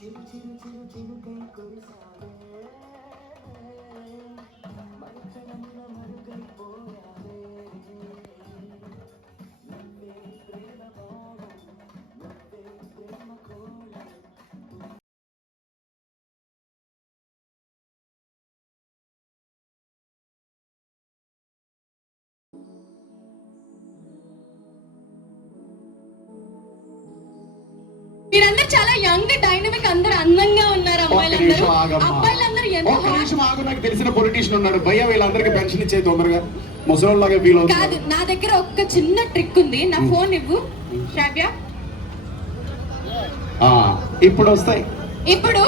చిరు చిరు చిరు చిరుకై కురిసావే మరుక్షణమున మరుగైపోయావే నువ్వే ప్రేమ బాణం నువ్వే ప్రేమ కోణం. మీరందరూ చాలా యంగ్ డైనమిక్, అందరూ అందంగా ఉన్నారు. అమ్మాయిలందరూ అబ్బాయిలందరూ నాకు తెలిసిన పొలిటీషియన్ ఉన్నాడు భయ్య, వీళ్ళందరికీ పెన్షన్ ఇచ్చే తొందరగా ముసలోళ్ళగా ఫీల్ అవుతుంది. కాదు, నా దగ్గర ఒక చిన్న ట్రిక్ ఉంది. నా ఫోన్ ఇవ్వు శ్రావ్య. ఇప్పుడు వస్తాయి. ఇప్పుడు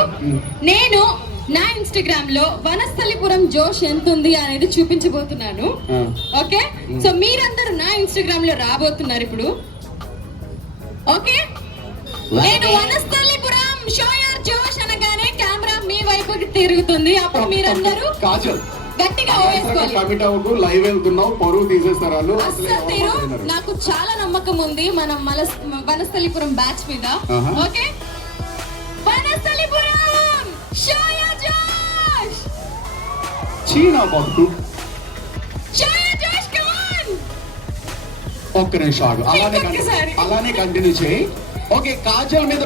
నేను నా ఇన్స్టాగ్రామ్ లో వనస్థలిపురం జోష్ ఎంత ఉంది అనేది చూపించబోతున్నాను. ఓకే, సో మీరందరూ నా ఇన్స్టాగ్రామ్ లో రాబోతున్నారు ఇప్పుడు. ఓకే, నేను వనస్థలిపురం షోయర్ జోష్ అనగానే కెమెరా మీ వైపుకి తిరుగుతుంది. అప్పుడు మీరందరూ గట్టిగా లైవ్ వెళ్తున్నావు, పరువు తీసేస్తారు. నాకు చాలా నమ్మకం ఉంది మనం వనస్థలిపురం బ్యాచ్ మీద. ఓకే, వనస్థలిపురం షోయర్ జోష్ చీనా బాబు షోయర్ జోష్ కమ్ ఆన్. ఒక్క నిమిషం ఆగు, అలానే కంటిన్యూ చేయి. ఓకే, కాజల్ మీద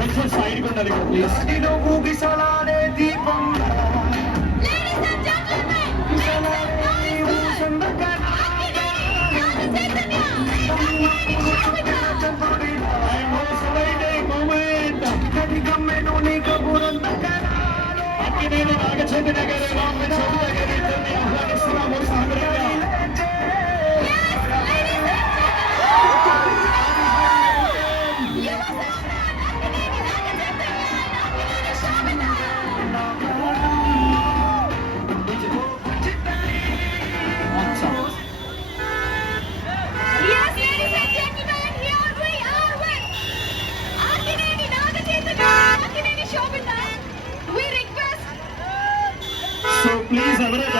కొంచెం సైడ్ ఉండాలి ప్లీజ్. ఊగిసలాడే దీపం నాగ చైతన్య గారు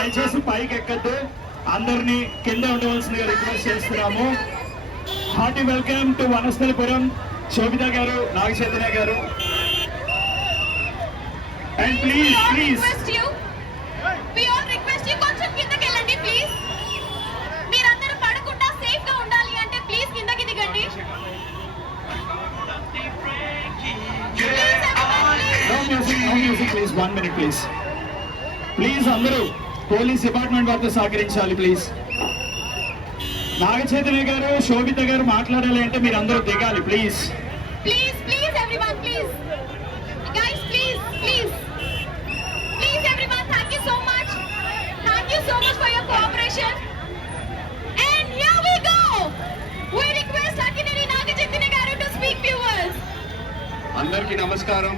దయచేసి పైకి ఎక్కద్దు, అందరినీ కింద ఉండవలసిందిగా రిక్వెస్ట్ చేస్తున్నాము. హార్టీ వెల్కమ్ టు వనస్థలిపురం శోభిత గారు, నాగ చైతన్య గారు. And please please We all request you కొంచెం కిందకి వెళ్ళండి ప్లీజ్. మీరందరూ పడకుండా సేఫ్ గా ఉండాలి అంటే ప్లీజ్ కిందకి దిగండి. No music please, 1 minute please. Please అందరూ పోలీస్ డిపార్ట్మెంట్ వారితో సహకరించాలి ప్లీజ్. నాగ చైతన్య గారు, శోభిత గారు మాట్లాడాలి అంటే మీరు అందరూ దిగాలి please. Please, please everyone, please. Guys, please, please. Please everyone, thank you so much. Thank you so much for your cooperation. And here we go. We request Akineni Naga Chaitanya garu to speak few words. అందరికీ నమస్కారం.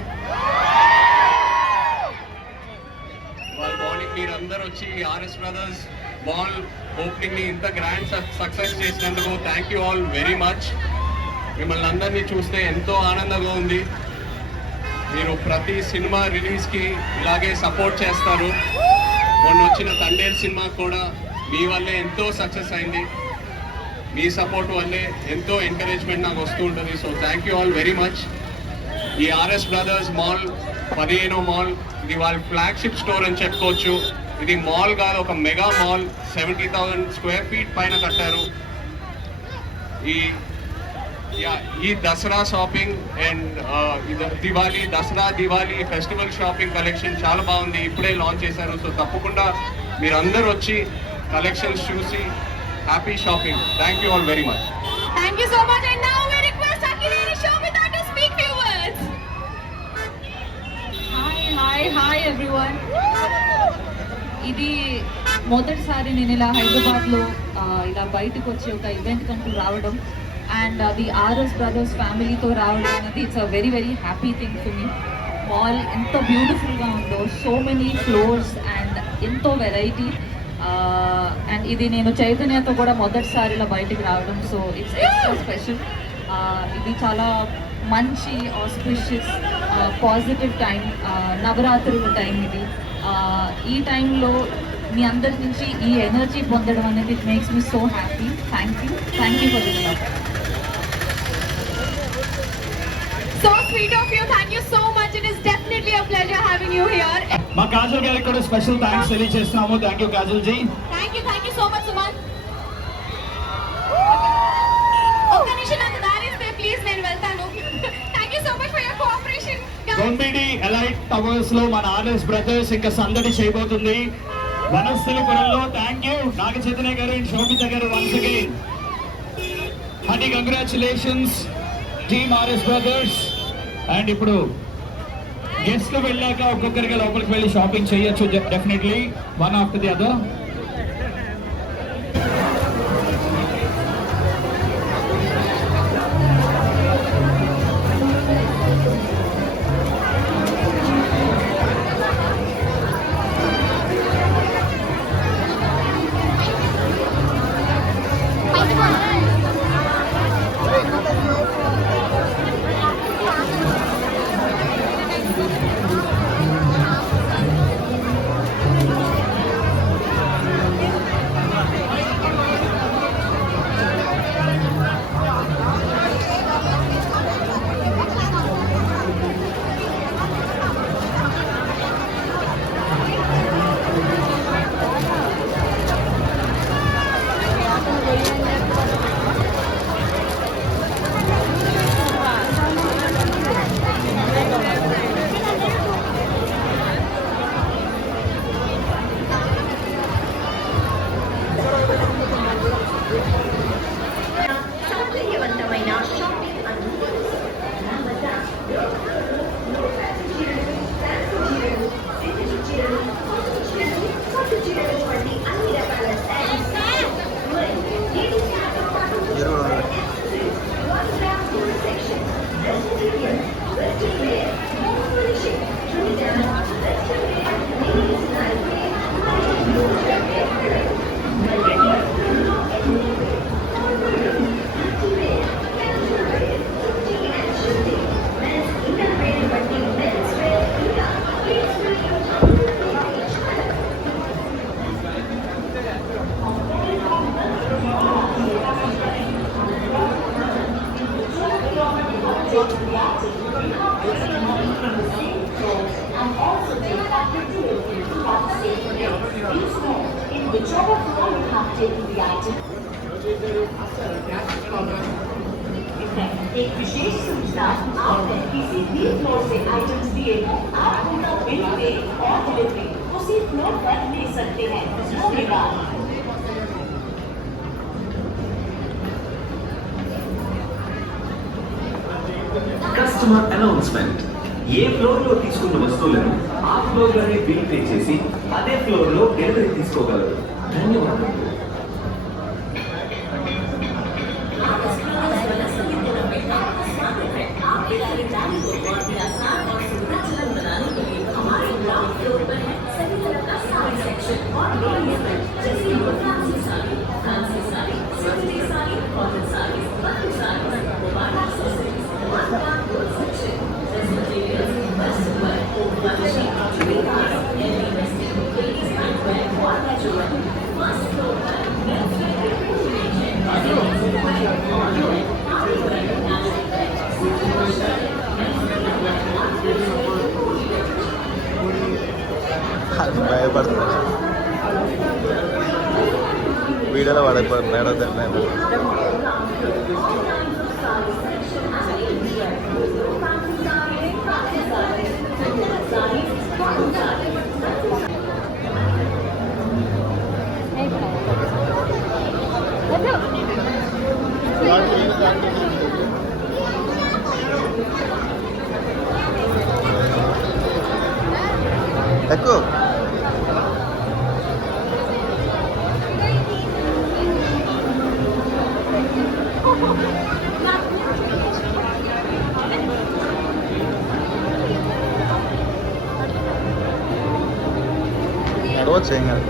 వాళ్ళ మార్నింగ్ మీరు అందరూ వచ్చి RS brothers mall opening ని ఇంత grand success చేసినందుకు thank you all very much. మిమ్మల్ని అందరినీ చూస్తే ఎంతో ఆనందంగా ఉంది. మీరు ప్రతి సినిమా రిలీజ్కి ఇలాగే సపోర్ట్ చేస్తారు. మొన్న వచ్చిన తండేల్ సినిమా కూడా మీ వల్లే ఎంతో సక్సెస్ అయింది. మీ సపోర్ట్ వల్లే ఎంతో ఎంకరేజ్మెంట్ నాకు వస్తూ ఉంటుంది. So thank you all very much. ఈ ఆర్ఎస్ బ్రదర్స్ మాల్ 15వ మాల్, ఇది వాళ్ళ ఫ్లాగ్షిప్ స్టోర్ అని చెప్పుకోవచ్చు. ఇది మాల్ కాదు, ఒక మెగా మాల్. 70,000 స్క్వేర్ ఫీట్ పైన కట్టారు. ఈ Dasara shopping and Diwali festival shopping collection చాలా బాగుంది. ఇప్పుడే లాంచ్ చేశారు. సో తప్పకుండా మీరందరూ వచ్చి కలెక్షన్స్ చూసి happy shopping. Thank you all very much. Thank you so much. And now we request Akineni Shobita to speak few words. Hi everyone. ఇది మొదటిసారి నేను ఇలా హైదరాబాద్లో ఇలా బయటకు వచ్చి ఒక ఈవెంట్ కంటూ రావడం, అండ్ అది ఆర్ఎస్ బ్రదర్స్ ఫ్యామిలీతో రావడం అనేది it's a very very happy thing for me. Mall ఎంత బ్యూటిఫుల్గా ఉందో, సో మెనీ ఫ్లోర్స్ అండ్ ఎంతో వెరైటీ. అండ్ ఇది నేను చైతన్యతో కూడా మొదటిసారి ఇలా బయటికి రావడం, సో ఇట్స్ ఎక్స్ట్రా స్పెషల్. ఇది చాలా మంచి ఆస్పిషియస్ పాజిటివ్ టైం, నవరాత్రుల టైం ఇది. ఈ టైంలో మీ అందరి నుంచి ఈ ఎనర్జీ పొందడం అనేది it makes me so happy. Thank you for this love. So sweet of you. Thank you so much. It is definitely a pleasure having you here. మా కాజల్ గారికి కూడా స్పెషల్ థ్యాంక్స్ తెలియజేస్తున్నాము. Thank you Kajal ji. Thank you so much, Suman. ఒక్క నిమిషం నాకు దారిస్తే ప్లీజ్, నేను వెళ్తాను. Thank you so much for your cooperation, guys. Gombidi elite towers లో మన ఆర్ఎస్ బ్రదర్స్ ఇంకా సందడి చేయబోతుంది వనస్థలిపురంలో. థ్యాంక్ యూ నాగ చైతన్య గారు అండ్ శోభిత గారు once again. Hearty congratulations team RS brothers. And ఇప్పుడు గెస్ట్లు వెళ్ళాక ఒక్కొక్కరిగా లోపలికి వెళ్ళి షాపింగ్ చేయొచ్చు definitely, one after the other. take to the attic, you have to see money from the same floor and also take back the delivery to that same place. Please note, in whichever floor you have taken the item, एक विशेष सूचना, आपने किसी भी फ्लोर से आइटम्स दिए, आप उनका bill pay और डिलीवरी उसी फ्लोर पर ले सकते हैं। धन्यवाद। Customer announcement. ఏ ఫ్లోర్ లో తీసుకున్న వస్తువులను ఆ ఫ్లోర్ లోనే బిల్ పే చేసి అదే ఫ్లోర్ లో డెలివరీ తీసుకోగలరు. ధన్యవాదాలు. భయపడుతున్నాడు వీడియోలో పడకపోతున్నాడు. ఎక్కువ నడవచ్చు ఏం కాదు.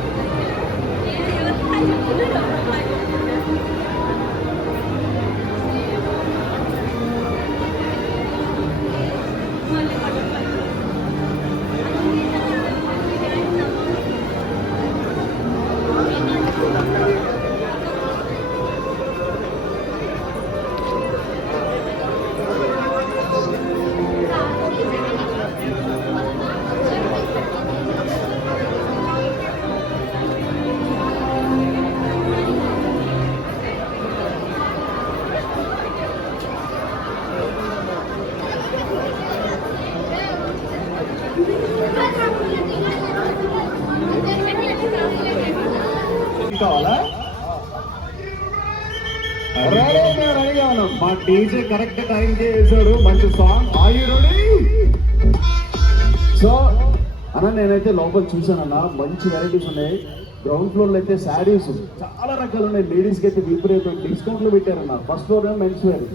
కావాలా? రెడీగా ఉన్నాం. మా డీజే కరెక్ట్ టైంకి వేసాడు మంచి song. Are you ready? So అన్న నేనైతే లోపల చూసానన్న, మంచి వెరైటీస్ ఉన్నాయి. గ్రౌండ్ ఫ్లోర్ లో అయితే శారీస్ చాలా రకాలు ఉన్నాయి. లేడీస్ కి అయితే విపరీతం డిస్కౌంట్లు పెట్టారన్న. First floor men's wear.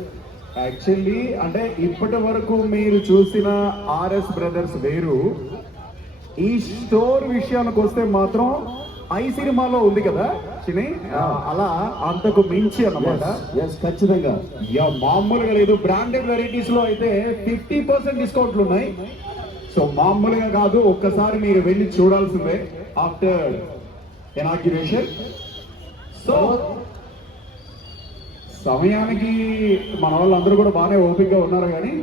Actually అంటే ఇప్పటి వరకు మీరు చూసిన ఆర్ఎస్ బ్రదర్స్ వేరు. ఈ స్టోర్ విషయానికి వస్తే మాత్రం ఐ సినిమాలో ఉంది కదా చిని, అలా అంతకు మించి అన్నమాట. ఖచ్చితంగా మామూలుగా లేదు. బ్రాండెడ్ వెరైటీస్ లో అయితే 50% డిస్కౌంట్లు ఉన్నాయి. సో మామూలుగా కాదు, ఒక్కసారి మీరు వెళ్ళి చూడాల్సిందే ఆఫ్టర్ ఇనాగ్యురేషన్. సో సమయానికి మన వాళ్ళందరూ కూడా బాగానే ఓపికగా ఉన్నారు కానీ